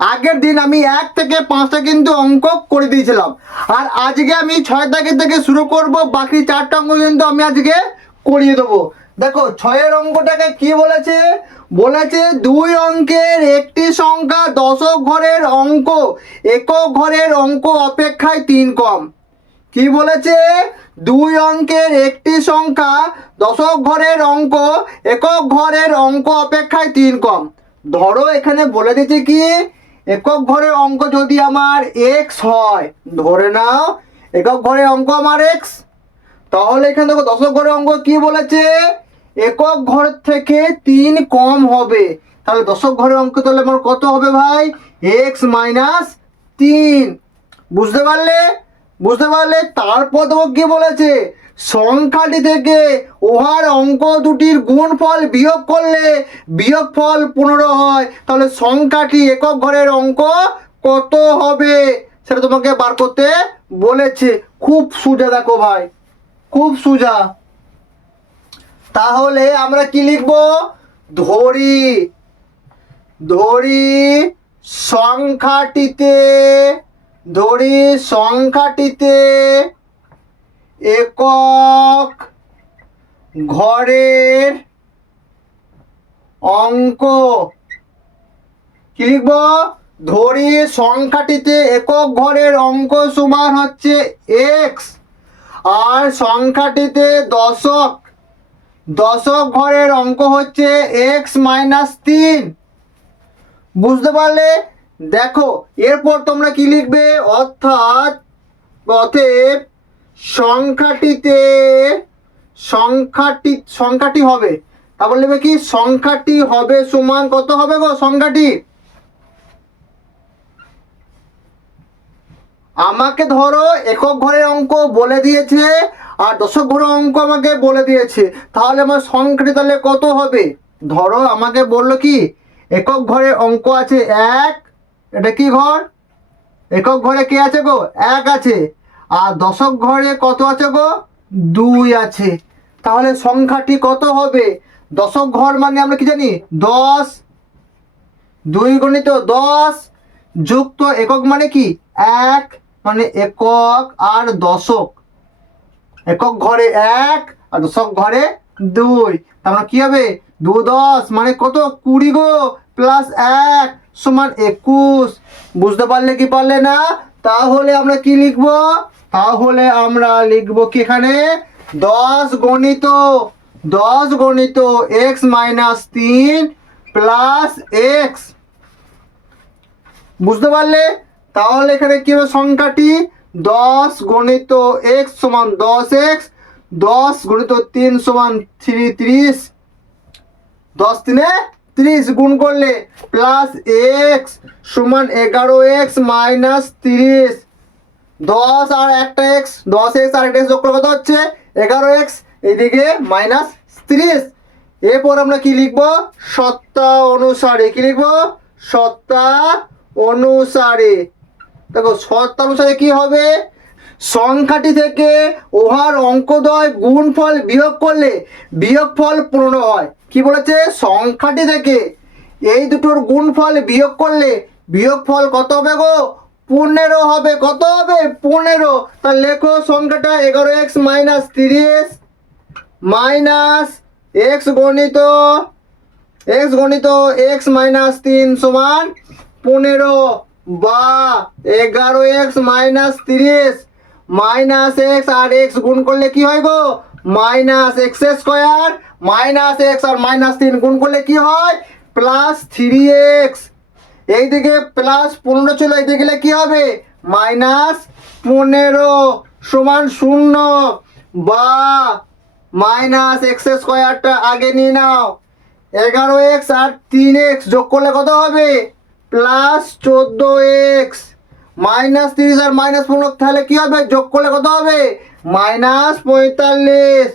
আগের দিন আমি 1 থেকে 5টা কিন্তু অঙ্ক করে দিয়েছিলাম, আর আজকে আমি 6 তারিখ থেকে শুরু করব, বাকি 4টা অঙ্ক কিন্তু আমি আজকে করিয়ে দেবো। দেখো 6-এর অঙ্কটাকে কি বলেছে, বলেছে 2 অঙ্কের একটি সংখ্যা দশক ঘরের অঙ্ক একক ঘরের অঙ্ক অপেক্ষায় 3 কম। কি বলেছে, 2 অঙ্কের একটি সংখ্যা দশক ঘরের অঙ্ক একক ঘরের অঙ্ক অপেক্ষায় 3 কম। ধরো এখানে বলে দিচ্ছে কি, একক ঘরের অঙ্ক যদি আমার x হয়, ধরে নাও একক ঘরের অঙ্ক আমার x, তাহলে এখানে দেখো দশক ঘরের অঙ্ক কি বলেছে, একক ঘর থেকে 3 কম হবে। তাহলে দশক ঘরের অঙ্ক তাহলে আমার কত হবে ভাই, x - 3। বুঝতে পারলে, বুঝতে পারলে। তারপর দেখো কি বলেছে, সংখ্যাটি থেকে উহার অঙ্ক দুটির গুণফল বিয়োগ করলে বিয়োগফল 15 হয়। তাহলে সংখ্যাটি একক ঘরের অঙ্ক কত হবে সেটা তোমাকে বার করতে বলেছে। খুব সোজা দেখো ভাই, খুব সোজা। তাহলে আমরা কি লিখব, ধরি ধরি সংখ্যাটিতে ধরি সংখ্যাটিতে একক ঘরের অঙ্ক, কি লিখব, ধরি সংখ্যাটিতে একক ঘরের অঙ্ক সমান হচ্ছে x, আর সংখ্যাটিতে দশক ঘরের অঙ্ক হচ্ছে x - 3। বুঝতে পারলে। দেখো এরপর তোমরা কি লিখবে, অতএব সংখ্যাটি হবে, তারপর লিখবে কি, সংখ্যাটি হবে সমান কত হবে গো, সংখ্যাটি আমাকে ধরো একক ঘরের অঙ্ক বলে দিয়েছে আর দশক ঘরের অঙ্ক আমাকে বলে দিয়েছে, তাহলে আমার সংখ্যাটি তাহলে কত হবে। ধরো আমাকে বললো কি, একক ঘরের অঙ্ক আছে 1, এটা কি ঘর, একক ঘরে কে আছে গো, 1 আছে, আর দশক ঘরে কত আছে গো, 2 আছে। তাহলে সংখ্যাটি কত হবে, দশক ঘর মানে আমরা কি জানি 10, 2 গুণিত 10 যুক্ত একক মানে কি 1, মানে একক আর দশক, একক ঘরে 1 আর দশক ঘরে 2, তার মানে কি হবে, 2 10 মানে কত, 20 গো, প্লাস 1 সমান 21। বুঝতে পারলে কি পারলে না। তাহলে আমরা কি লিখব, তাহলে আমরা লিখব কি এখানে 10 গণিত x - 3 প্লাস x। বুঝতে পারলে। তাহলে এখানে কি হবে, সংখ্যাটি 10 গণিত x সমান 10x, 10 গণিত 3 সমান 30, 10 3 30 গুণ করলে প্লাস x সমান 11x মাইনাস 30, 10 আর একটা x, 10x আর একটা x যোগ করলে কত হচ্ছে 11x, এদিকে মাইনাস 30। এরপর আমরা কি লিখব, সত্তা অনুসারে, কি লিখব, সত্তা অনুসারে। দেখো সত্তা অনুসারে কি হবে, সংখ্যাটি থেকে উহার অঙ্কদ্বয় গুণফল বিয়োগ করলে বিয়োগফল 15 হয়। কি বলেছে, সংখ্যাটি থেকে এই দুটোর গুণফল বিয়োগ করলে বিয়োগফল কত হবে গো, 15 হবে। কত হবে, 15। তাহলে লেখো সংখ্যাটা 11x মাইনাস 30 মাইনাস x গণিত x মাইনাস 3 সমান 15, বা 11x মাইনাস 30 মাইনাস x আর x গুণ করলে কি হয় গো, minus X square, minus x আর মাইনাস 3 গুণ করলে কি হয়, প্লাস 3x। এইদিকে প্লাস 15 ছিল, এইদিকে গেলে কি হবে, মাইনাস 15 সমান 0, বা মাইনাস এক্স স্কোয়ারটা আগে নিয়ে নাও, 11x আর 3x যোগ করলে কত হবে, প্লাস 14x, মাইনাস 30 আর মাইনাস 15 তাহলে কি হবে, যোগ করলে কত হবে, মাইনাস 45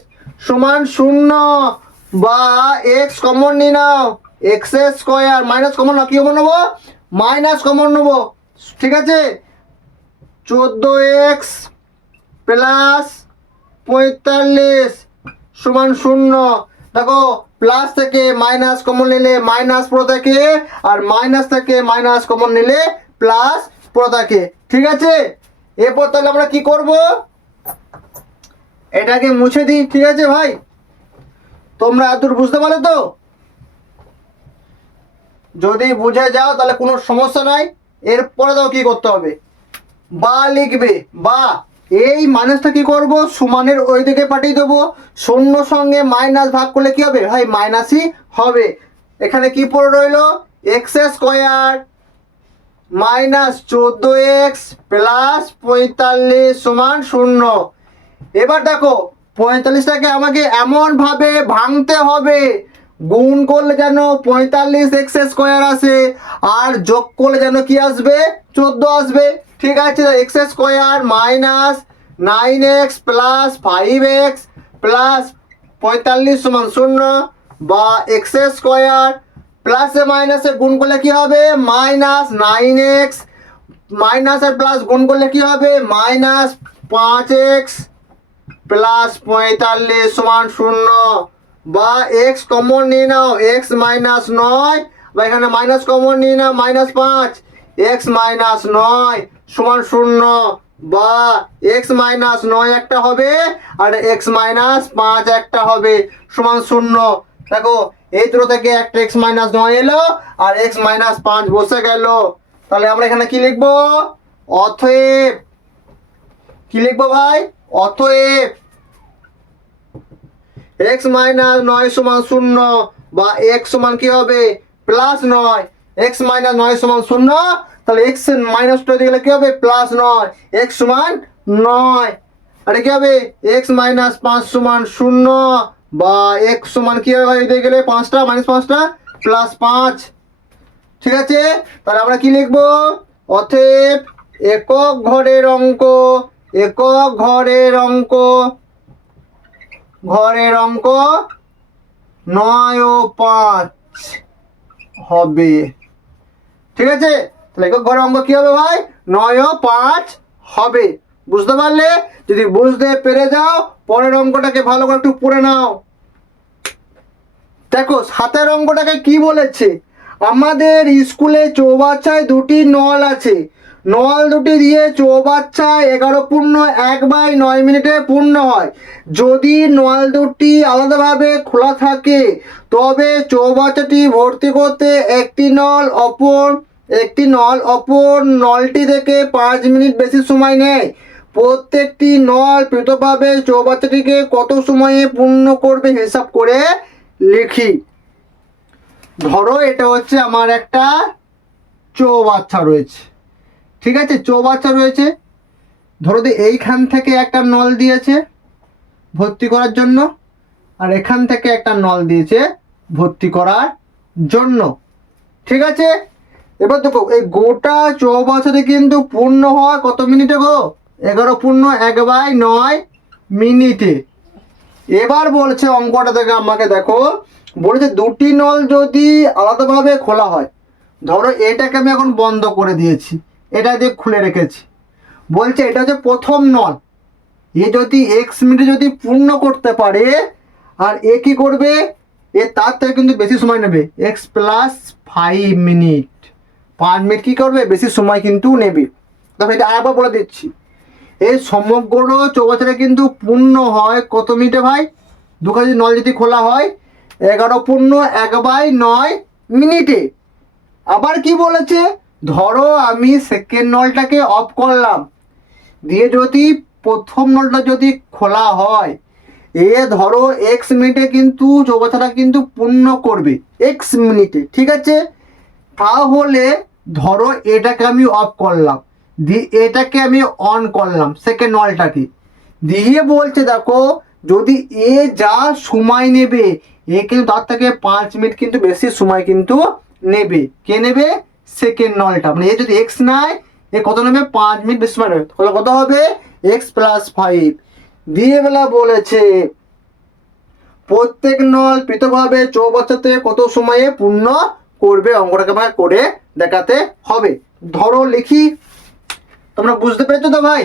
সমান 0, বা x কমন নিয়ে নাও, এক্স স্কোয়ার, মাইনাস কমন না, কি কমন নেবো, মাইনাস কমন নেবো, ঠিক আছে। 14x প্লাস 45 সমান 0, দেখো প্লাস থেকে মাইনাস কমন নিলে মাইনাস পুরো থাকে, আর মাইনাস থেকে মাইনাস কমন নিলে প্লাস পুরো থাকে। ঠিক আছে, এরপর তাহলে আমরা কি করব, এটাকে মুছে দিই। ঠিক আছে ভাই, তোমরা এতদূর বুঝতে পারলে তো? যদি বুঝে যাও তাহলে কোনো সমস্যা নাই। এরপরে দাও কি করতে হবে, বা লিখবে, বা এই মাইনাসটা কি করব, সমানের ওই দিকে পাঠিয়ে দেবো। শূন্য সঙ্গে মাইনাস ভাগ করলে কি হবে ভাই, মাইনাসই হবে। এখানে কি পড়ে রইলো, x square minus 14x plus 45 সমান 0। এবার দেখো 45টাকে আমাকে এমনভাবে ভাঙতে হবে, গুণ করলে যেন 45x স্কোয়ার আসে, আর যোগ করলে যেন কি আসবে, 14 আসবে। ঠিক আছে, x square minus 9x plus 5x plus 45 সমান 0, বা এক্স স্কোয়ার প্লাসে মাইনাসে গুণ করলে কি হবে, মাইনাস 9x মাইনাস আর প্লাস গুণ করলে কি হবে, মাইনাস 5x প্লাস 45 সমান 0, বা x কমন নিয়ে নাও, x মাইনাস 9, বা এখানে মাইনাস কমন নিয়ে নাও, মাইনাস 5, x মাইনাস 9 সমান 0, বা x মাইনাস 9 একটা হবে আর x মাইনাস 5 একটা হবে সমান 0। দেখো এই দুটো থেকে একটা x মাইনাস 9 এলো আর x মাইনাস 5 বসে গেল। তাহলে আমরা এখানে কি লিখবো, অতএব, কি লিখবো ভাই, অতএব x মাইনাস 9 সমান 0, বা x সমান কি হবে, প্লাস 9, x মাইনাস 9 সমান 0, তাহলে x মাইনাস 2 দিকে গেলে কি হবে, প্লাস 9, x সমান 9, আর কি হবে x মাইনাস 5 সমান 0, বা x সমান কি হবে এদিকে গেলে 5টা মাইনাস 5টা প্লাস 5। ঠিক আছে, তাহলে আমরা কি লিখবো, অতএব একক ঘরের অঙ্ক, একক ঘরের অঙ্ক, ঘরের অঙ্ক 9 ও 5 হবে। ঠিক আছে, তাহলে একক ঘরের অঙ্ক কি হবে ভাই, 9 ও 5 হবে। বুঝতে পারলে? যদি বুঝতে পেরে যাও পরের অঙ্কটাকে ভালো করে একটু পড়ে নাও। দেখো 7 অঙ্কটাকে কি বলেছে, আমাদের স্কুলে চৌবাচ্চায় দুটি নল আছে, নল দুটি দিয়ে চৌবাচ্চায় 11 পূর্ণ 1/9 মিনিটে পূর্ণ হয়। যদি নল দুটি আলাদাভাবে খোলা থাকে তবে চৌবাচ্চাটি ভর্তি করতে একটি নল অপর নলটি থেকে 5 মিনিট বেশি সময় নেয়। প্রত্যেকটি নল পৃথকভাবে চৌবাচ্চাটিকে কত সময়ে পূর্ণ করবে হিসাব করে লিখি। ধরো এটা হচ্ছে আমার একটা চৌবাচ্চা রয়েছে। ঠিক আছে, চৌবাচ্চা রয়েছে, ধরো যে এইখান থেকে একটা নল দিয়েছে ভর্তি করার জন্য, আর এখান থেকে একটা নল দিয়েছে ভর্তি করার জন্য। ঠিক আছে, এবার দেখো এই গোটা চৌবাচ্চাটি কিন্তু পূর্ণ হয় কত মিনিটে গো, 11 পূর্ণ 1/9 মিনিটে। এবার বলছে অঙ্কটা থেকে আমাকে দেখো, বলেছে দুটি নল যদি আলাদাভাবে খোলা হয়, ধরো এটাকে আমি এখন বন্ধ করে দিয়েছি, এটা দিয়ে খুলে রেখেছি, বলছে এটা হচ্ছে প্রথম নল, এ যদি এক্স মিনিটে যদি পূর্ণ করতে পারে, আর এ কী করবে, এ তার থেকে কিন্তু বেশি সময় নেবে, এক্স প্লাস 5 মিনিট, 5 মিনিট কী করবে, বেশি সময় কিন্তু নেবে। দেখো এটা আরেকবার বলে দিচ্ছি, এই সমগ্র চৌবাচ্চাটা কিন্তু পূর্ণ হয় কত মিনিটে ভাই, দুখানে নল যদি খোলা হয় 11 পূর্ণ 1/9 মিনিটে। আবার কি বলেছে, ধরো আমি সেকেন্ড নলটাকে অফ করলাম, দিয়ে যদি প্রথম নলটা যদি খোলা হয়, এ ধরো এক্স মিনিটে কিন্তু চৌবাচ্চাটা কিন্তু পূর্ণ করবে, এক্স মিনিটে। ঠিক আছে, তাহলে ধরো এটাকে আমি অফ করলাম, দিয়ে এটাকে আমি অন করলাম সেকেন্ড নলটাকে, দিয়ে বলছে দেখো যদি এ যা সময় নেবে, এ কিন্তু তার থেকে 5 মিনিট কিন্তু বেশি সময় কিন্তু নেবে। কে নেবে, সেকেন্ড নলটা, মানে এ যদি এক্স নেয় এ কত নেবে, 5 মিনিট বেশি সময় নেবে, কত হবে, এক্স প্লাস 5। দিয়ে বেলা বলেছে প্রত্যেক নল পৃথকভাবে চৌবাচ্চাতে কত সময়ে পূর্ণ করবে, অঙ্কটাকে ভাই করে দেখাতে হবে। ধরো লিখি, তোমরা বুঝতে পেরেছো তো ভাই?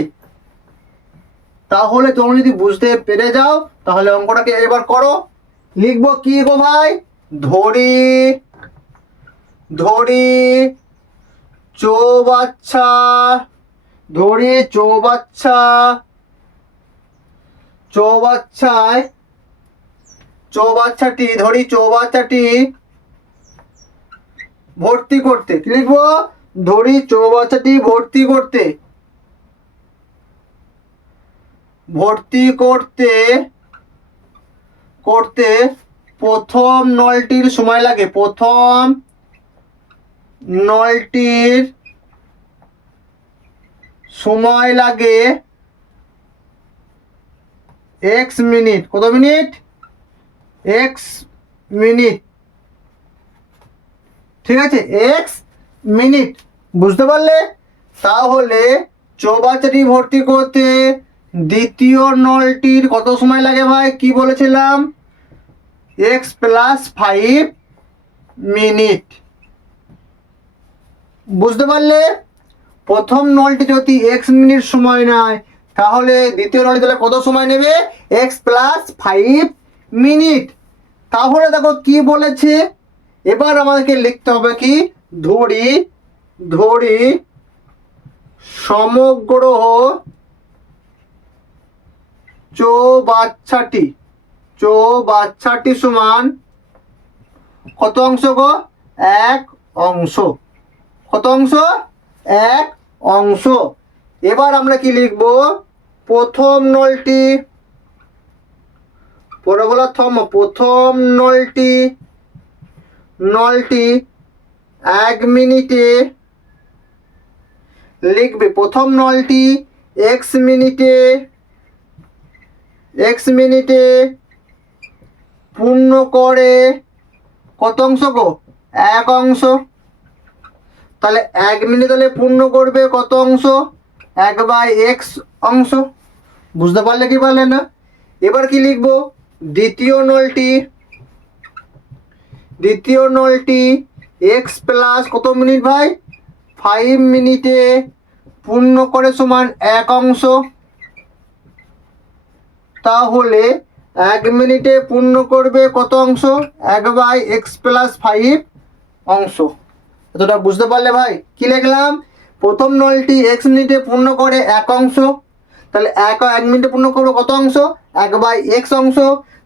তাহলে তোমরা যদি বুঝতে পেরে যাও তাহলে অঙ্কটাকে এবার করো, লিখবো কি গো ভাই, ধরি ধরি চৌবাচ্চা, ধরি চৌবাচ্চা, চৌবাচ্চায় চৌবাচ্চাটি, ধরি চৌবাচ্চাটি ভর্তি করতে, কি লিখবো, ধরি চৌবাচ্চাটি ভর্তি করতে, ভর্তি করতে করতে প্রথম নলটির সময় লাগে, প্রথম নলটির সময় লাগে x মিনিট, কত মিনিট, x মিনিট, ঠিক আছে, x মিনিট, বুঝতে পারলে? তাহলে চৌবাচ্চাটি ভর্তি করতে দ্বিতীয় নলটির কত সময় লাগে ভাই, কি বলেছিলাম, x প্লাস 5 মিনিট, বুঝতে পারলে? প্রথম নলটি যদি x মিনিট সময় নেয় তাহলে দ্বিতীয় নলটি তাহলে কত সময় নেবে, x প্লাস 5 মিনিট। তাহলে দেখো কি বলেছে, এবার আমাদেরকে লিখতে হবে কি, ধরি ধরি সমগ্র চৌবাচ্চাটি, চৌবাচ্চাটি সমান কত অংশ গো, 1 অংশ, কত অংশ, 1 অংশ। এবার আমরা কি লিখব, প্রথম নলটি, পরে বলা থম, প্রথম নলটি, নলটি 1 মিনিটে লিখবে, প্রথম নলটি x মিনিটে, x মিনিটে পূর্ণ করে কত অংশ গো, 1 অংশ। তাহলে 1 মিনিট তাহলে পূর্ণ করবে কত অংশ, 1/x অংশ, বুঝতে পারলে কি পারলে না? এবার কি লিখবো, দ্বিতীয় নলটি, দ্বিতীয় নলটি x প্লাস কত মিনিট ভাই, 5 মিনিটে পূর্ণ করে সমান 1 অংশ। তাহলে 1 মিনিটে পূর্ণ করবে কত অংশ, 1/x প্লাস 5 অংশ। এতটা বুঝতে পারলে ভাই? কি লিখলাম, প্রথম নলটি x মিনিটে পূর্ণ করে 1 অংশ, তাহলে 1 মিনিটে পূর্ণ করবে কত অংশ, 1/x অংশ।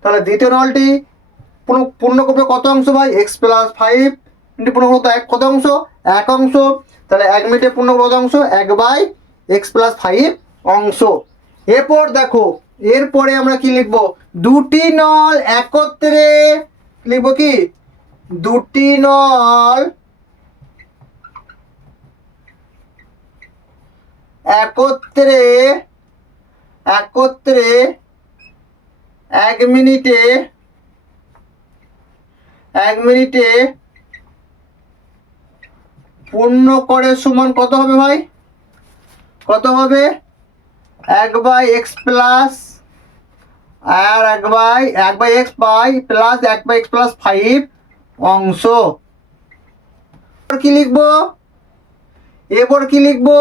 তাহলে দ্বিতীয় নলটি পূর্ণ করবে কত অংশ ভাই, x প্লাস 5 মিনিটে পূর্ণ করতে কত অংশ, 1 অংশ। তাহলে 1 মিনিটে পূর্ণ কত অংশ, 1/x প্লাস 5 অংশ। এরপর দেখো, এরপরে আমরা কি লিখব, দুটি নল একত্রে লিখব কি, দুটি নল একত্রে, একত্রে 1 মিনিটে, 1 মিনিটে পূর্ণ করে সমান কত হবে ভাই, কত হবে, 1/x প্লাস আর 1/x by plus 1/x plus 5 অংশ। কি লিখবো, এরপর কি লিখবো,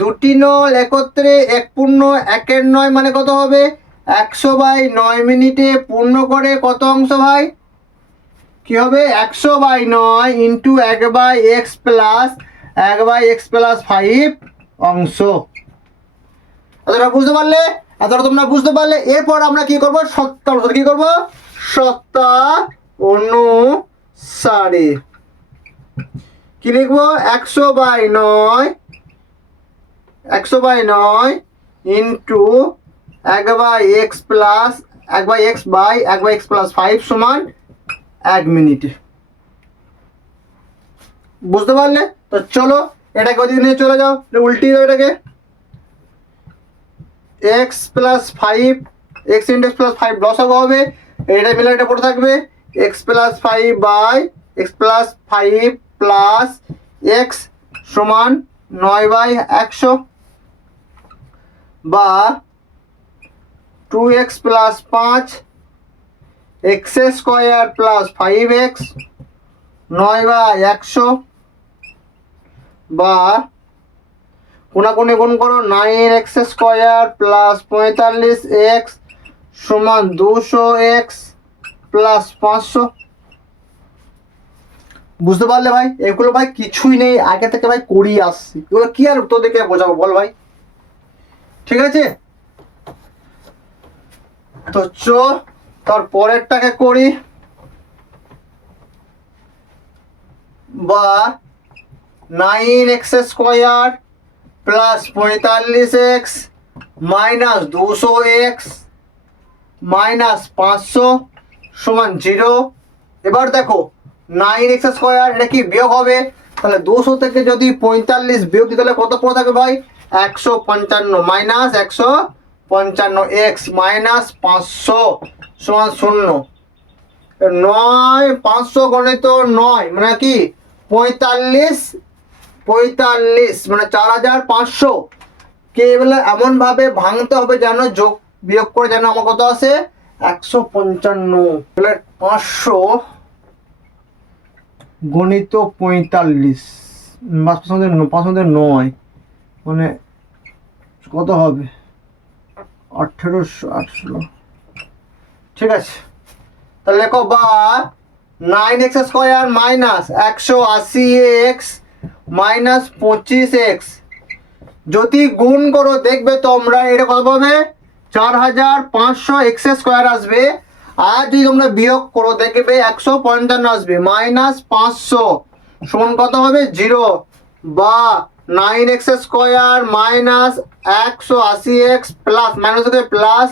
দুটি নল একত্রে 1 পূর্ণ 1 9 মানে কত হবে, 100/9 মিনিটে পূর্ণ করে কত অংশ ভাই, কি হবে, 100/9 into 1/x plus 1/x plus 5 অংশ। এতটা বুঝতে পারলে, এতটা তোমরা বুঝতে পারলে। এরপর আমরা কি করবো, সত্তা অনুসারে, কি করবো, সত্তা অনুসারে কি লিখবো, 100/9, 100/9 into 1/x plus 1/x by 1/x plus 5 সমান 1 মিনিটে। বুঝতে পারলে? তো চলো এটাকে ওদিকে নিয়ে চলে যাও, উল্টিয়ে দাও এটাকে, x plus 5, x into x plus 5 লসাগু হবে, এটা মিলে এটা পড়ে থাকবে, x plus 5 by x plus 5 plus x সমান 9/100 বা 2x plus 5 x square plus 5x 9/100 বা কোনাকুনি গুণ করো, 9x স্কোয়ার প্লাস 45x সমান 200x প্লাস 500। বুঝতে পারলে ভাই? এগুলো ভাই কিছুই নেই, আগে থেকে ভাই করিয়ে আসছি, এগুলো কি আর তোদেরকে বোঝাবো বল ভাই। ঠিক আছে, তো তার পরেরটাকে করি। বা 9x² plus 45x minus 200x minus 500 সমান 0। এবার দেখো 9x² এটা কি বিয়োগ হবে, তাহলে 200 থেকে যদি 45 বিয়োগ দিতে, তাহলে কত পড়ে থাকবে ভাই? 155 মাইনাস 155x মাইনাস 500 সমান 0। 9 500 গণিত 9 মানে কি 45 মানে 4500 কে বলে এমন ভাবে ভাঙতে হবে যেন যোগ বিয়োগ করে যেন আমার কত আসে 155। তাহলে 500 গণিত 45 509 মানে কত হবে 1818। ঠিক আছে, তাহলে লেখো বা 9x² minus 180x minus 25x যদি গুণ করো দেখবে তোমরা এটা কত পাবে 4500x² আসবে। আর যদি তোমরা বিয়োগ করো দেখবে 155 আসবে মাইনাস 500 সমান কত হবে 0। বা 9x² minus 180x plus minus থেকে প্লাস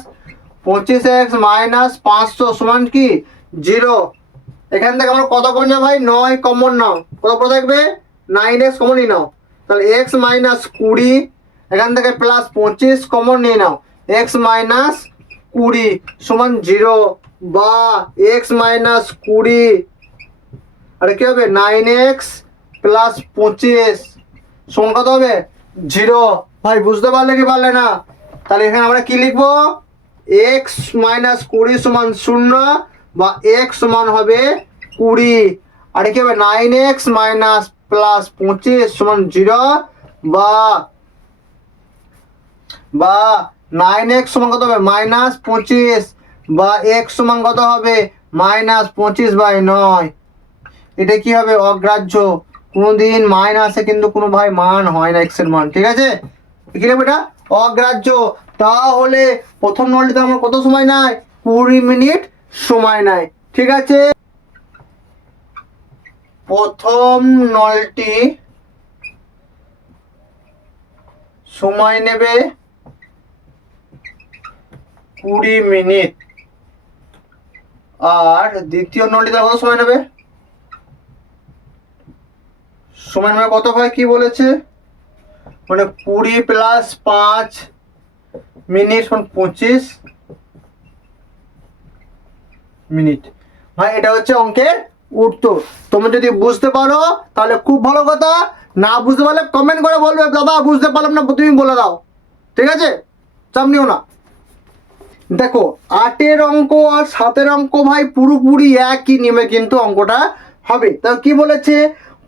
25x মাইনাস 500 সমান কি 0। এখান থেকে আমার কত কমন যাবে ভাই 9 কমন নাও, কত পড়ে থাকবে 9x কমনই নাও, তাহলে x মাইনাস 20 এখান থেকে প্লাস 25 কমন নিয়ে নাও, x মাইনাস 20 সমান 0। বা x মাইনাস 20 আর কি হবে 9x প্লাস 25 সমান কত হবে 0। ভাই বুঝতে পারলে কি পারলে না? তাহলে এখানে আমরা কি লিখবো x মাইনাস 20 সমান 0 বা x সমান হবে 20 আর কি হবে 9x মাইনাস প্লাস 25 সমান 0। বা 9x সমান কত হবে মাইনাস 25 বা x সমান কত হবে মাইনাস 25/9। এটা কি হবে অগ্রাহ্য, কোনোদিন মাইনাসে কিন্তু কোনো ভাই মান হয় না x এর মান। ঠিক আছে, কি লিখবো এটা অগ্রাহ্য। তাহলে প্রথম নলটিতে আমার কত সময় নেয় 20 মিনিট সময় নেয়। ঠিক আছে, প্রথম নলটি সময় নেবে 20 মিনিট আর দ্বিতীয় নলটিতে কত সময় নেবে কত ভাই কি বলেছে মানে 20 প্লাস 5 মিনিট সমান 25 মিনিট। ভাই এটা হচ্ছে অঙ্কের উত্তর। তোমরা যদি বুঝতে পারো তাহলে খুব ভালো কথা, না বুঝতে পারলে কমেন্ট করে বলবে দাদা বুঝতে পারলাম না, তুমি বলে দাও। ঠিক আছে, চাপ নিও না। দেখো 8-এর অঙ্ক আর 7-এর অঙ্ক ভাই পুরোপুরি একই নিয়মে কিন্তু অঙ্কটা হবে। তা কি বলেছে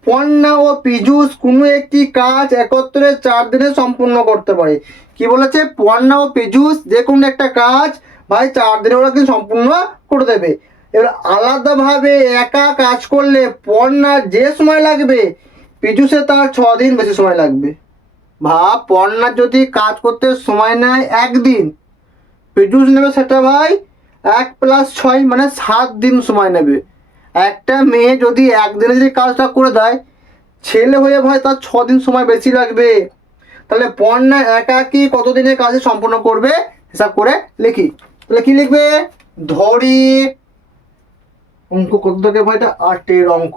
পর্ণা ও পীযূষ কোনো একটি কাজ একত্রে 4 দিনে সম্পূর্ণ করতে পারে। কি বলেছে পর্ণা ও পীযূষ যে কোনো একটা কাজ ভাই 4 দিনে ওরা কিন্তু সম্পূর্ণ করে দেবে। এবার আলাদাভাবে একা কাজ করলে পর্ণার যে সময় লাগবে পীযূষের তার 6 দিন বেশি সময় লাগবে। ভাব পর্ণার যদি কাজ করতে সময় নেয় 1 দিন, পীযূষ নেবে সেটা ভাই 1 + 6 মানে 7 দিন সময় নেবে। একটা মেয়ে যদি একদিনে যদি কাজটা করে দেয়, ছেলে হয়ে ভাই তার 6 দিন সময় বেশি লাগবে। তাহলে পর্ণা একাকি কত দিনে কাজে সম্পূর্ণ করবে হিসাব করে লিখি। তাহলে কি লিখবে ধরি অঙ্ক কত থেকে ভাই এটা 8-এর অঙ্ক।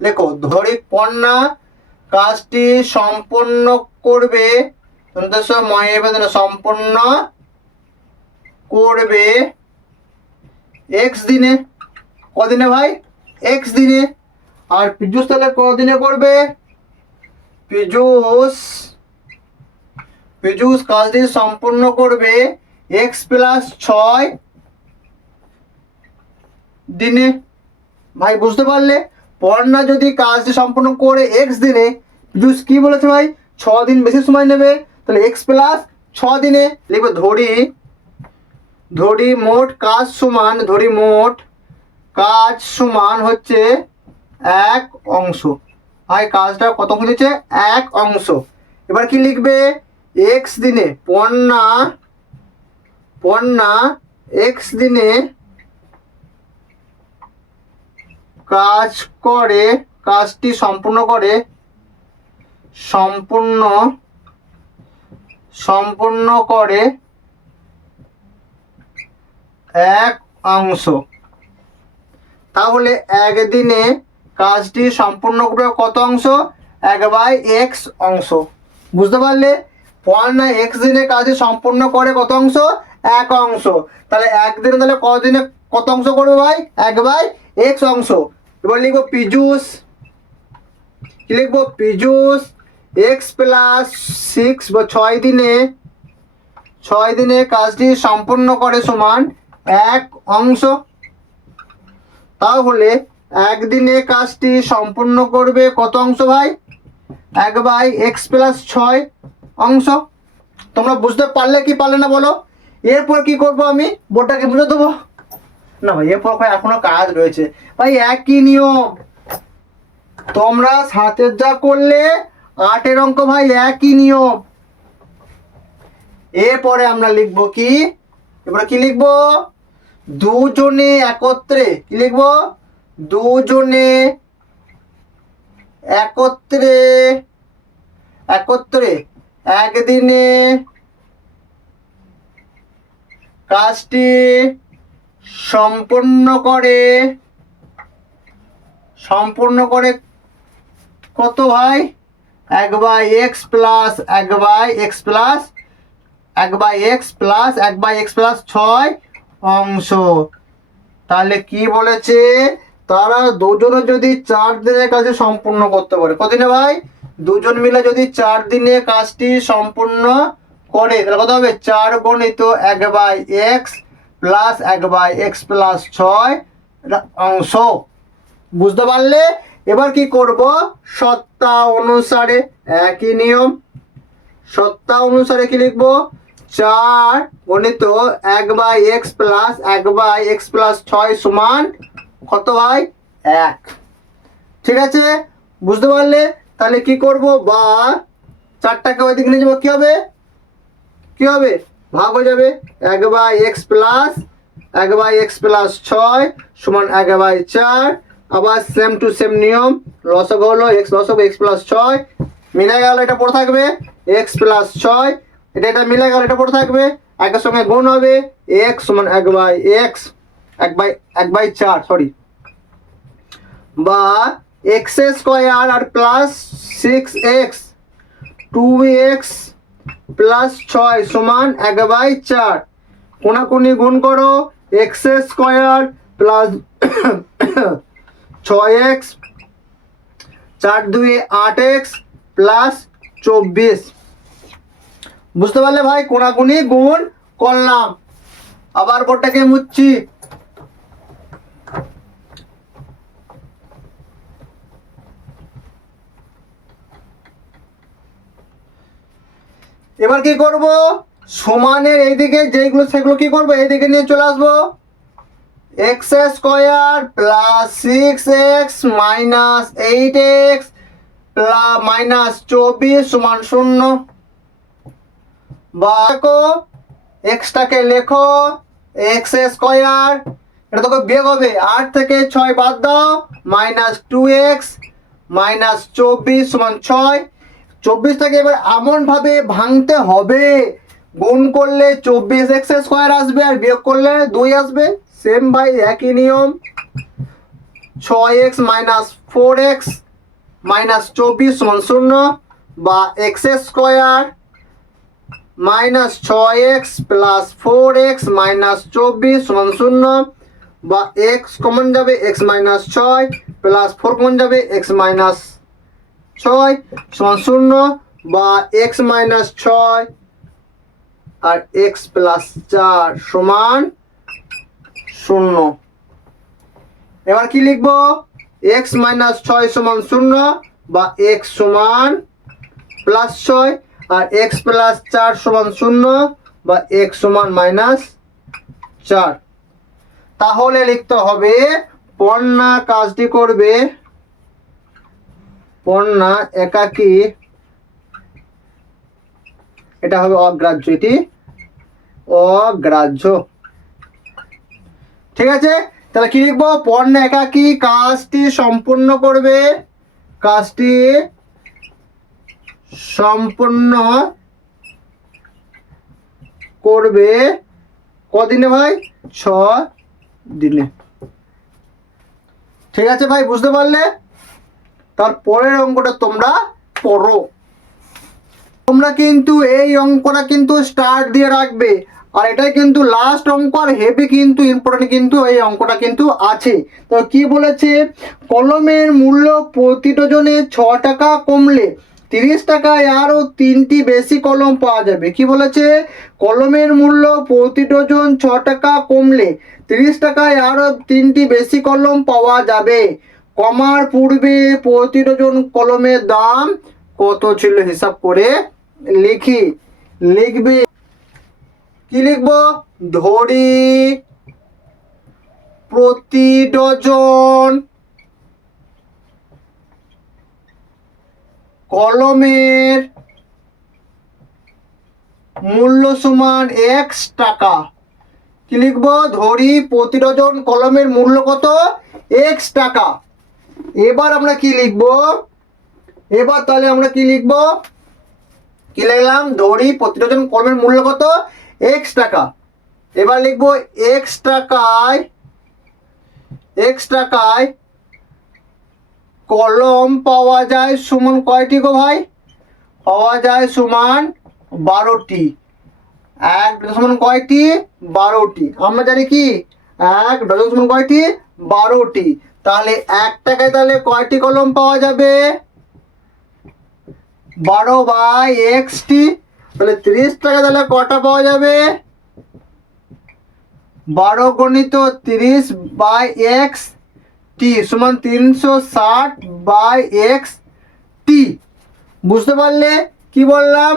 লেখো ধরি পর্ণা কাজটি সম্পন্ন করবে সম্পন্ন করবে x দিনে। কদিনে ভাই x দিনে। আর পীযূষ তাহলে কদিনে করবে পীযূষ কাজটি সম্পন্ন করবে x + 6 দিনে। ভাই বুঝতে পারলে পর্ণা যদি কাজটি সম্পন্ন করে x দিনে, পীযূষ কি বলেছে ভাই 6 দিন বেশি সময় নেবে, তাহলে x + 6 দিনে লিখবে ধরি মোট কাজ সমান ধরি মোট কাজ সমান হচ্ছে 1 অংশ। ভাই কাজটা কত অংশ দিচ্ছে? 1 অংশ। এবার কি লিখবে? x দিনে পণ্যা x দিনে কাজটি সম্পূর্ণ করে 1 অংশ। তাহলে একদিনে কাজটি সম্পূর্ণ করবে কত অংশ? 1/x অংশ। বুঝতে পারলে? পড়না x দিনে কাজটি সম্পূর্ণ করে কত অংশ? 1 অংশ। তাহলে একদিনে তাহলে কতদিনে কত অংশ করবে ভাই? 1/x অংশ। এবার লিখবো পীযূষ, কি লিখবো? পীযূষ x প্লাস 6 বা 6 দিনে কাজটি সম্পূর্ণ করে সমান 1 অংশ। তাহলে একদিনে কাজটি সম্পূর্ণ করবে কত অংশ ভাই? 1/x প্লাস 6 অংশ। তোমরা বুঝতে পারলে কি পারলে না বলো? এরপর কি করব আমি? বোর্ডটাকে বুঝে দেবো না ভাই, এরপর ভাই এখনো কাজ রয়েছে ভাই। একই নিয়ম, তোমরা 7-এর যা করলে 8-এর অঙ্ক ভাই একই নিয়ম। এরপরে আমরা লিখব কি? এবারে কি লিখবো? দুজনে একত্রে, কি লিখবো? দুজনে একত্রে একদিনে কাজটি সম্পূর্ণ করে কত ভাই? 1/x প্লাস 6 অংশ। তাহলে কি বলেছে? তারা দুজনে যদি 4 দিনের কাজে সম্পূর্ণ করতে পারে। কতদিনে ভাই? দুজন মিলে যদি 4 দিনে কাজটি সম্পূর্ণ করে তাহলে কত হবে? 4 গুণিত 1/x প্লাস 1/x প্লাস 6 অংশ। বুঝতে পারলে? এবার কি করব? সত্তা অনুসারে একই নিয়ম, সত্তা অনুসারে কি লিখবো? 4 গুণিত 1/x প্লাস 1/x প্লাস 6 সমান কত ভাই? 1। ঠিক আছে, বুঝতে পারলে? তাহলে কি করব? বা 4টাকে ওইদিকে নিয়ে যাবো, কি হবে? ভাগ হয়ে যাবে। 1/x প্লাস 6 সমান 1/4। আবার সেম টু সেম নিয়ম, লসাগু হলো লসাগু x প্লাস 6 মিলে গেল, এটা পড়ে থাকবে x প্লাস 6, এটা মিলে গেল, এটা পড়ে থাকবে। একের সঙ্গে গুণ হবে, x সমান 1/4 সরি, বা x স্কয়ার আর প্লাস 6x 2x প্লাস 6 সমান 1/4। কোনাকুনি গুণ করো, x square plus 6x 4 2 8x plus 24। বুঝতে পারলে ভাই? কোনাকুনি গুণ করলাম। আবার বোর্ডটাকে মুছছি। এবার কি করব? সমানের এইদিকে যেগুলো সেগুলো কি করব? এইদিকে নিয়ে চলে আসবো। x square plus 6x minus 8x plus minus 24 সমান 0। বা এক্সটাকে লেখো x স্কয়ার, এটা তোকে বিয়োগ হবে, 8 থেকে 6 বাদ দাও, মাইনাস 2x মাইনাস 24 সমান 6। 24টাকে এবার এমন ভাবে ভাঙতে হবে, গুণ করলে 24x স্কয়ার আসবে আর বিয়োগ করলে 2 আসবে। সেম ভাই, একই নিয়ম। 6x মাইনাস 4x মাইনাস 24 সমান 0, বা x square minus 6x plus 4x minus 24 সমান 0, বা x কমন যাবে, x মাইনাস 6 প্লাস 4 কমন যাবে, x মাইনাস 6 সমান 0, বা x মাইনাস 6 আর x প্লাস 4 সমান 0। এবার কি লিখবো? x মাইনাস 6 সমান 0, বা x সমান প্লাস 6 আর x প্লাস 4 সমান 0, বা x সমান মাইনাস 4। তাহলে লিখতে হবে পর্ণা কাজটি করবে, পর্ণা একাকী, এটা হবে অগ্রাহ্য, এটি অগ্রাহ্য। ঠিক আছে, তাহলে কি লিখবো? পর্ণা একাকী কাজটি সম্পূর্ণ করবে, কাজটি সম্পূর্ণ করবে কদিনে ভাই? 6 দিনে। ঠিক আছে ভাই, বুঝতে পারলে? তারপরের অঙ্কটা তোমরা পড়ো। তোমরা কিন্তু এই অঙ্কটা কিন্তু স্টার্ট দিয়ে রাখবে, আর এটাই কিন্তু লাস্ট অঙ্ক, আর হেভি কিন্তু ইম্পর্টেন্ট কিন্তু এই অঙ্কটা কিন্তু আছে। তো কি বলেছে? কলমের মূল্য প্রতি ডজনে 6 টাকা কমলে 30 টাকায় আরও 3টি বেশি কলম পাওয়া যাবে। কি বলেছে? কলমের মূল্য প্রতি ডজন 6 টাকা কমলে 30 টাকায় আরও 3টি বেশি কলম পাওয়া যাবে। কমার পূর্বে প্রতি ডজন কলমের দাম কত ছিল হিসাব করে লিখবে। কি লিখবো? ধরি প্রতি ডজন কলমের মূল্য সমান x টাকা। কি লিখবো? ধরি প্রতি ডজন কলমের মূল্য কত? x টাকা। এবার আমরা কি লিখবো? এবার তাহলে আমরা কি লিখবো? কি লিখলাম? ধরি প্রতি ডজন কলমের মূল্য কত? x টাকা। এবার লিখবো x টাকায় কলম পাওয়া যায় সমান কয়টি গো ভাই? পাওয়া যায় সমান 12টি। এক ডজন সমান কয়টি? 12টি। আমরা জানি কি এক ডজন সমান কয়টি? 12টি। তাহলে 1 টাকায় তাহলে কয়টি কলম পাওয়া যাবে? 12/x তাহলে 30 টাকা তাহলে কটা পাওয়া যাবে? 12 গণিত 30/x সমান 360/x। বুঝতে পারলে কি বললাম?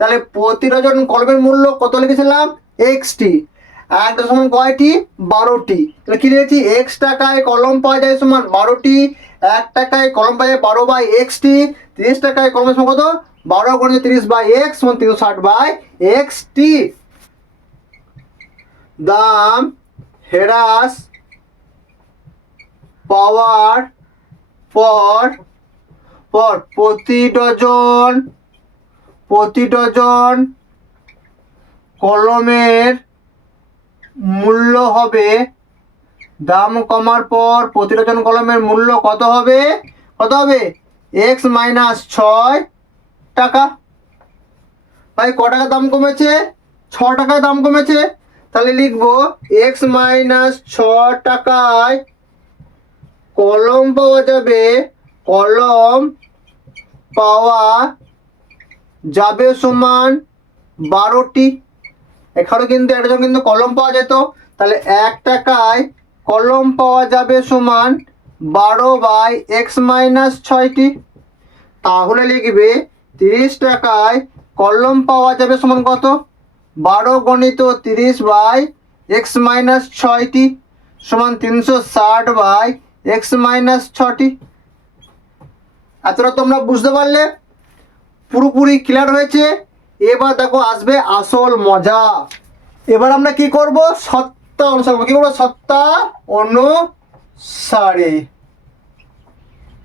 তাহলে প্রতি ডজন কলমের মূল্য কত লিখেছিলাম? x। এক ডজন সমান কয়টি? 12টি। তাহলে কি লিখেছি? x টাকায় কলম পাওয়া যায় সমান 12টি। 1 টাকায় কলম পাওয়া যায় 12/x। 30 টাকায় কলমের সমান কত? 12 গণিত 30/x সমান 360/x। দাম হ্রাস পাওয়ার পর প্রতি ডজন কলমের মূল্য হবে, দাম কমার পর প্রতি ডজন কলমের মূল্য কত হবে? x - 6 টাকা। ভাই ক টাকা দাম কমেছে? 6 টাকায় দাম কমেছে। তাহলে লিখবো x - 6 টাকায় কলম পাওয়া যাবে, সমান 12টি। এখানে কিন্তু একটা কিন্তু কলম পাওয়া যেত, তাহলে 1 টাকায় কলম পাওয়া যাবে সমান 12/x - 6টি। তাহলে লিখবে 30 টাকায় কলম পাওয়া যাবে সমান কত? 12 গণিত 30/x - 6টি সমান 360/x - 6টি। এতটা তোমরা বুঝতে পারলে? পুরোপুরি ক্লিয়ার হয়েছে? এবার দেখো আসবে আসল মজা। এবার আমরা কি করব? সত্তা অনুসারে কি করবো? সত্তা অনুসারে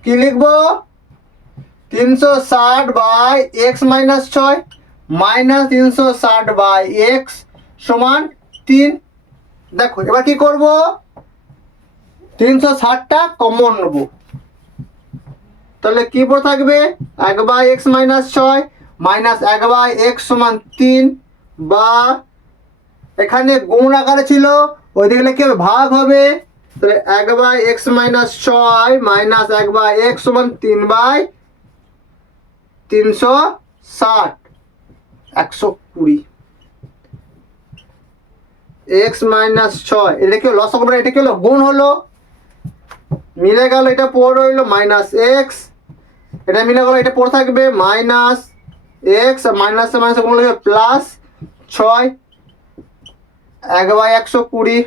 কি লিখবো? 360/x - 6 মাইনাস 360/x সমান 3। দেখো এবার কি করব? 360টা কমন নেব। তাহলে কি পড়ে থাকবে? 1/x - 6 মাইনাস 1/x সমান 3, বা এখানে গুণ আকারে ছিল, ওইদিকে লিখে ভাগ হবে। তাহলে 1/x - 6 মাইনাস 1/x সমান 3/360 120। x - 6 এটা কি লস হবে? এটা কি হলো? গুণ হলো, মিলে গেল, এটা পড়ে রইলো -x, এটা মিলে গেল, এটা পড়ে থাকবে -x, মাইনাস মাইনাস গুণ লাগবে +6 1/120।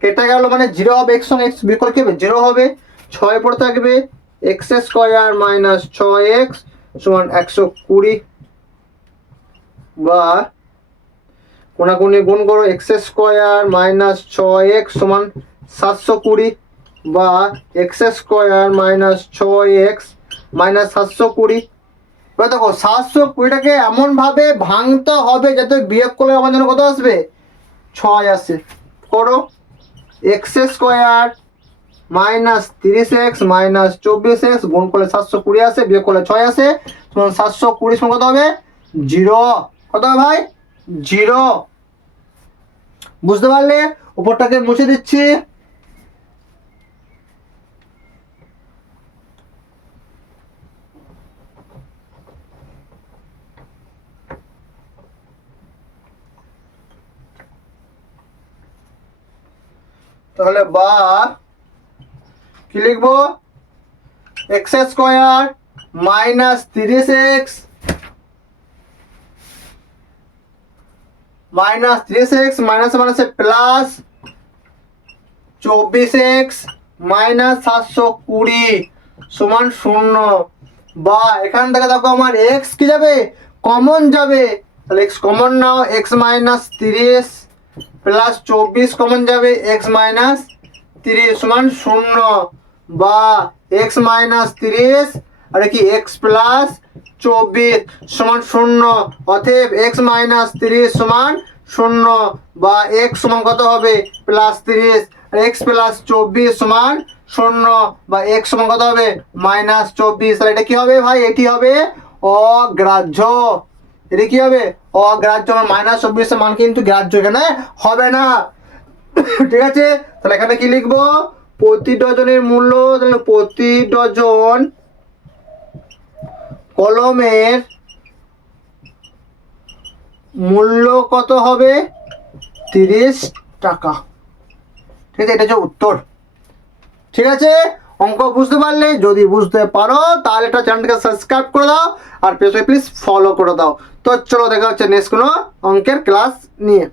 কেটে গেল মানে 0 হবে, এক্স সঙ্গে এক্স বিয়োগ করলে কি হবে 0 হবে। 6 পড়ে থাকবে এক্স স্কোয়ার মাইনাস 6x সমান 120, বা কোনাকুনি গুণ করো এক্স স্কোয়ার মাইনাস 6x সমান 720, বা x square minus 6x minus 720। এবার দেখো 720টাকে এমনভাবে ভাঙতে হবে যাতে বিয়োগ করলে আমার জন্য কত আসবে 6 আসে। করো x square minus 30x minus 24x গুণ করলে 720 আসে, বিয়োগ করলে 6 আসে, 720 সমান কত হবে 0। কত হবে ভাই 0। বুঝতে পারলে? উপরটাকে মুছে দিচ্ছি। তাহলে বা কি লিখবো x square minus 30x minus 30x minus মাইনাসে প্লাস 24x মাইনাস 720 সমান 0, বা এখান থেকে দেখো আমার x কি যাবে কমন যাবে, তাহলে x কমন নাও, x মাইনাস 30 প্লাস 24 কমন যাবে, x মাইনাস 30 সমান 0, বা x মাইনাস 30 আর কি x প্লাস 24 সমান 0, অতএব x মাইনাস 30 সমান 0, বা x সমান কত হবে প্লাস 30 আর x প্লাস 24 সমান 0, বা x সমান কত হবে মাইনাস 24। তাহলে এটা কি হবে ভাই, এটি হবে অগ্রাহ্য। এটা কি হবে অগ্রাহ্য, আমার মাইনাস 24 এর মান কিন্তু গ্রাহ্য এখানে হবে না। ঠিক আছে, তাহলে এখানে কি লিখবো প্রতি ডজনের মূল্য, তাহলে প্রতি ডজন কলমের মূল্য কত হবে 30 টাকা। ঠিক আছে, এটা হচ্ছে উত্তর। ঠিক আছে, অঙ্ক বুঝতে পারলে, যদি বুঝতে পারো তাহলে এটা চ্যানেলটাকে সাবস্ক্রাইব করে দাও আর পেজে প্লিজ ফলো করে দাও। তো চলো দেখা হচ্ছে নেক্সট কোনো অঙ্কের ক্লাস নিয়ে।